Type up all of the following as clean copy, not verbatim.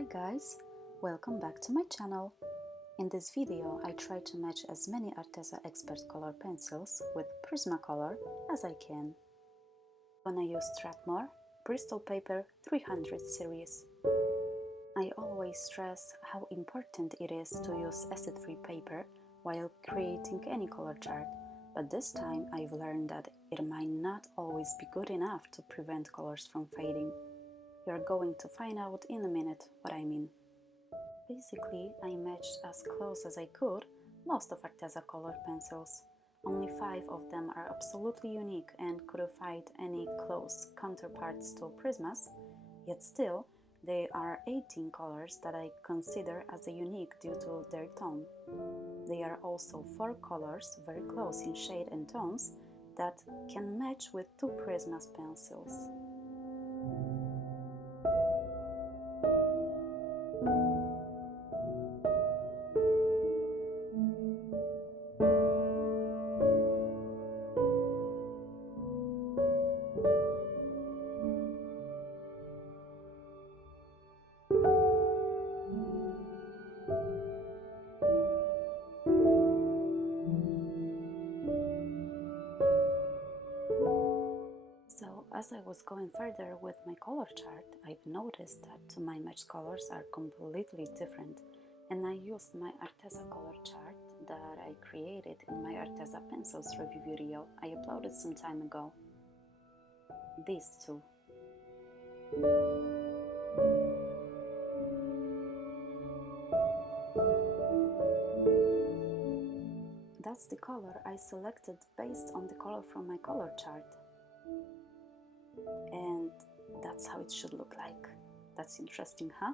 Hi guys, welcome back to my channel. In this video I try to match as many Arteza Expert color pencils with Prismacolor as I can. Gonna use Strathmore Bristol Paper 300 series. I always stress how important it is to use acid-free paper while creating any color chart, but this time I've learned that it might not always be good enough to prevent colors from fading. You're going to find out in a minute what I mean. Basically, I matched as close as I could most of Arteza color pencils. Only 5 of them are absolutely unique and couldn't find any close counterparts to Prismas, yet still, there are 18 colors that I consider as unique due to their tone. There are also 4 colors very close in shade and tones that can match with 2 Prismas pencils. So, as I was going further with my color chart, I've noticed that my matched colors are completely different, and I used my Arteza color chart that I created in my Arteza pencils review video I uploaded some time ago. These two. That's the color I selected based on the color from my color chart. And that's how it should look like. That's interesting, huh?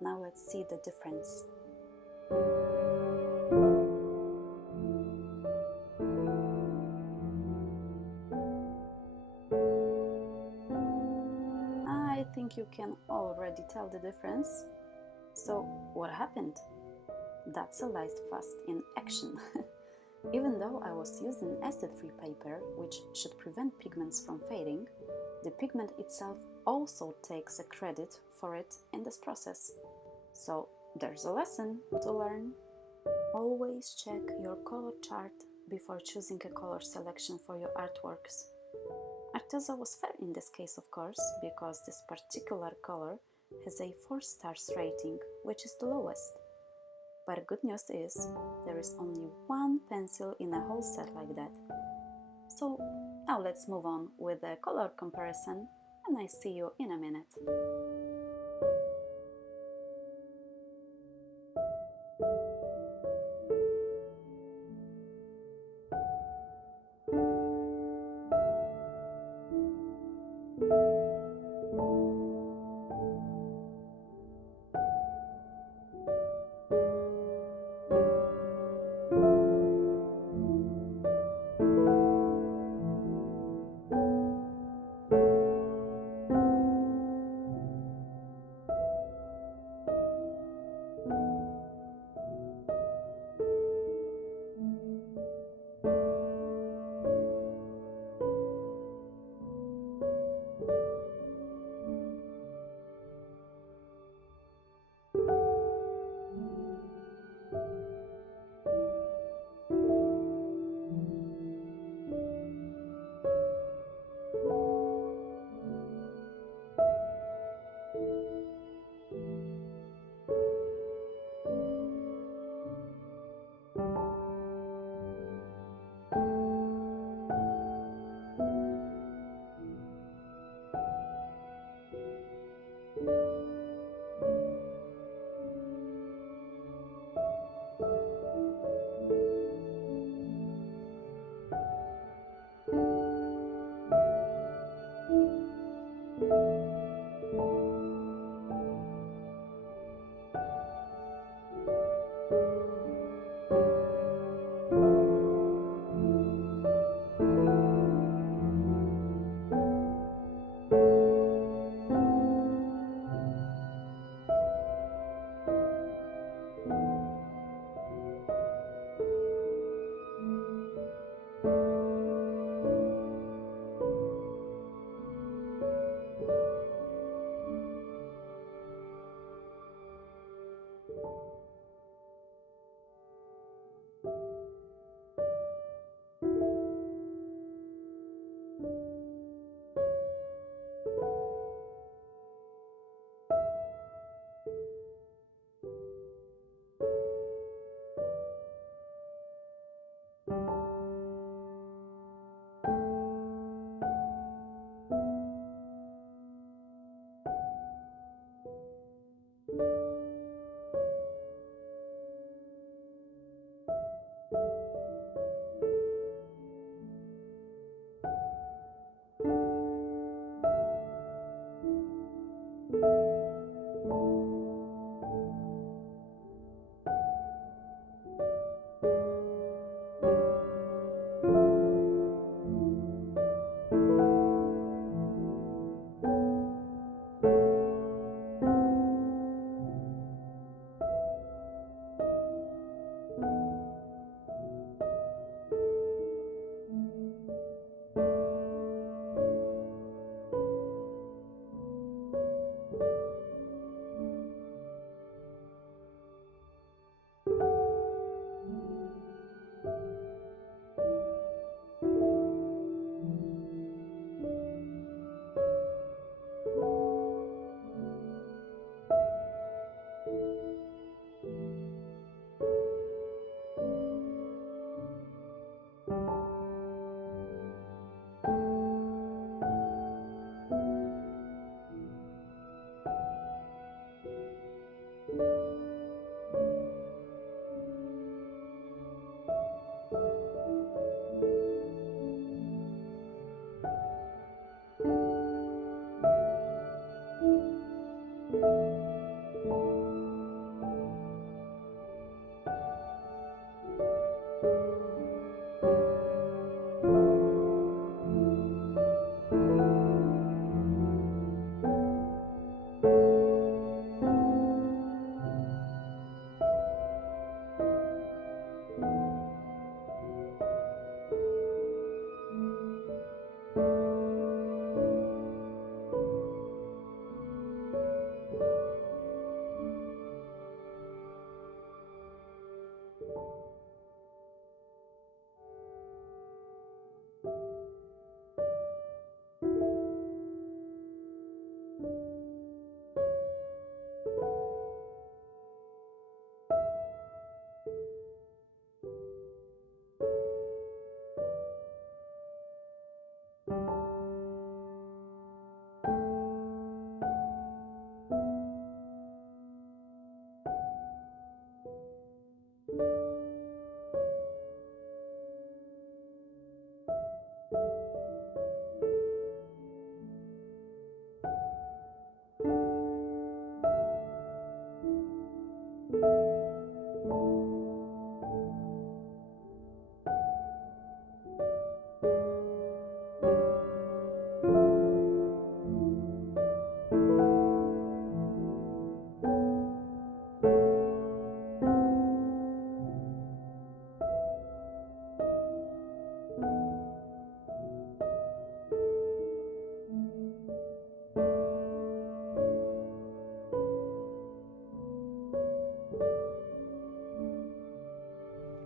Now let's see the difference. I think you can already tell the difference. So what happened? That's a lightfast in action. Even though I was using acid-free paper, which should prevent pigments from fading, the pigment itself also takes a credit for it in this process. So there's a lesson to learn. Always check your color chart before choosing a color selection for your artworks. Arteza was fair in this case, of course, because this particular color has a 4 stars rating, which is the lowest. But good news is, there is only 1 pencil in a whole set like that. So now let's move on with the color comparison, and I see you in a minute.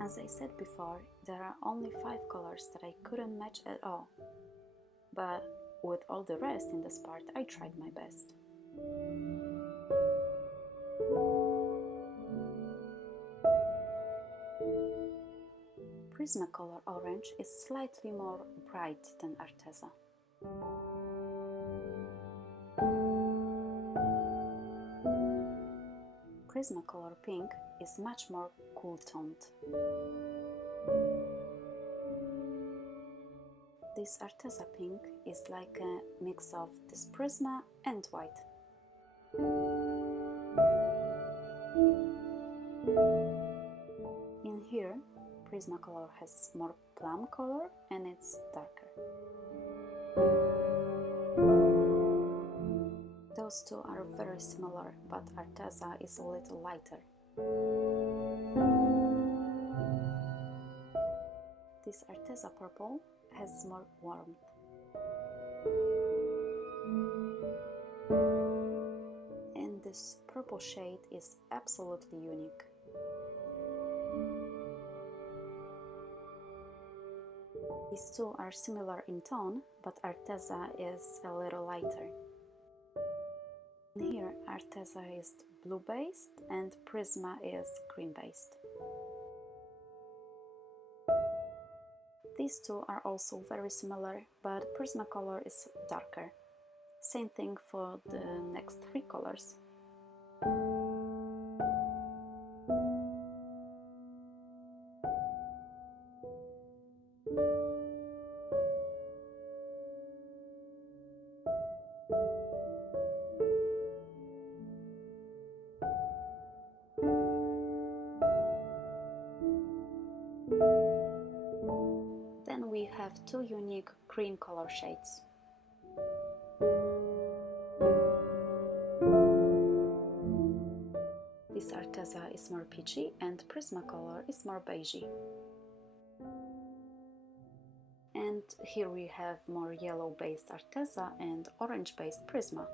As I said before, there are only 5 colors that I couldn't match at all, but with all the rest in this part I tried my best. Prismacolor orange is slightly more bright than Arteza. Prismacolor pink is much more cool-toned. This Arteza pink is like a mix of this Prisma and white. In here, Prismacolor has more plum color and it's darker. Those two are very similar, but Arteza is a little lighter. This Arteza purple has more warmth. And this purple shade is absolutely unique. These two are similar in tone, but Arteza is a little lighter. Here, Arteza is blue-based and Prisma is green-based. These two are also very similar, but Prismacolor is darker. Same thing for the next 3 colors. Then we have 2 unique green color shades. This Arteza is more peachy and Prismacolor is more beigey. And here we have more yellow-based Arteza and orange-based Prisma.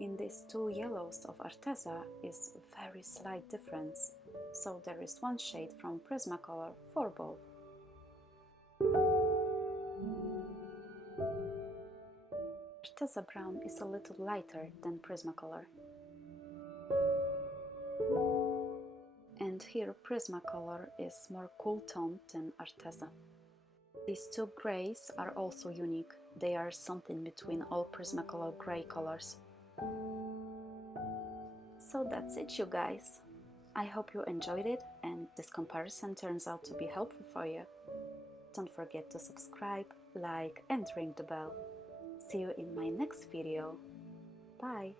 In these 2 yellows of Arteza is very slight difference, so there is 1 shade from Prismacolor for both. Arteza brown is a little lighter than Prismacolor. And here Prismacolor is more cool-toned than Arteza. These 2 grays are also unique. They are something between all Prismacolor gray colors. So that's it, you guys. I hope you enjoyed it and this comparison turns out to be helpful for you. Don't forget to subscribe, like and ring the bell. See you in my next video. Bye!